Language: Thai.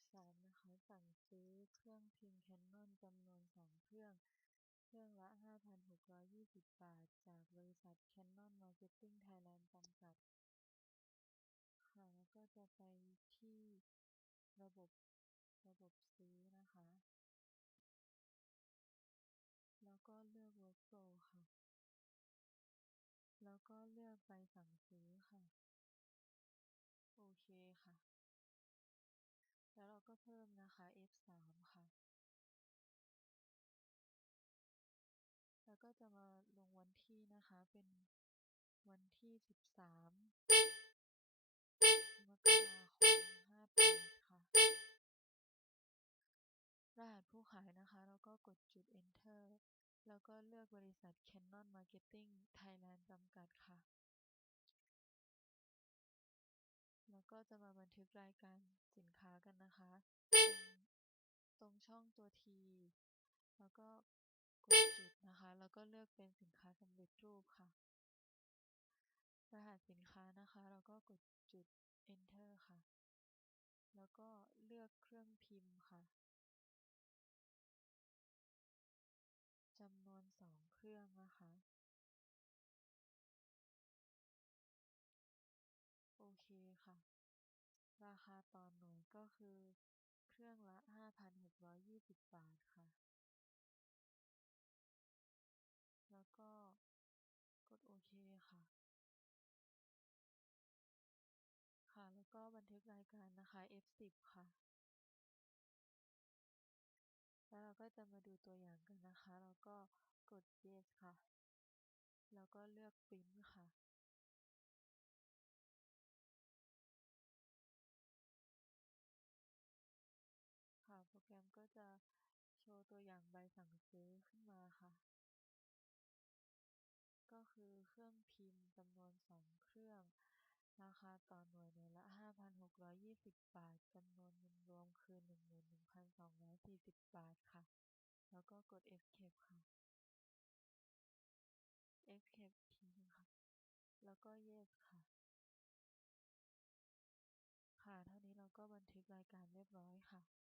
13นะคะ สั่งซื้อเครื่องพิมพ์ Canon จำนวน2เครื่อง เครื่องละ 5,620 บาท จากบริษัท Canon Marketing Thailand จำกัด ค่ะ แล้วก็จะไปที่ระบบระบบซื้อนะคะ แล้วก็เลือก Workflow ค่ะ แล้วก็เลือกใบสั่งซื้อค่ะ ก็เพิ่มนะคะ F3 ค่ะ แล้วก็จะมาลงวันที่นะคะ เป็นวันที่13มกราคม58ค่ะ รหัสผู้ขายนะคะ แล้วก็กดจุด Enter แล้วก็เลือกบริษัท Canon Marketing Thailand จำกัดค่ะ ก็จะมาบันทึกรายการสินค้ากันนะคะ ตรงช่องตัว T แล้วก็กดจุดนะคะ แล้วก็เลือกเป็นสินค้าสำเร็จรูปค่ะ รหัสสินค้านะคะ แล้วก็กดจุด Enter ค่ะ แล้วก็เลือกเครื่องพิมพ์ค่ะจำนวน2เครื่องนะคะ โอเคค่ะ ราคาต่อหน่วยก็คือเครื่องละ5,620บบาทค่ะ แล้วก็กดโอเคค่ะ ค่ะ แล้วก็บันทึกรายการนะคะ F10 ค่ะ แล้วเราก็จะมาดูตัวอย่างกันนะคะ แล้วก็กด Yes ค่ะ แล้วก็เลือก Print ค่ะ แกรมก็จะโชว์ตัวอย่างใบสั่งซื้อขึ้นมาค่ะ ก็คือเครื่องพิมพ์จำนวน 2 เครื่อง ราคาต่อหน่วยหน่วยละ 5,620 บาทจำนวนเงินรวมคือ 11,240 บาทค่ะ แล้วก็กด Escape ค่ะ Escape อีกทีนึงค่ะ แล้วก็ Yes ค่ะค่ะ เท่านี้เราก็บันทึกรายการเรียบร้อยค่ะ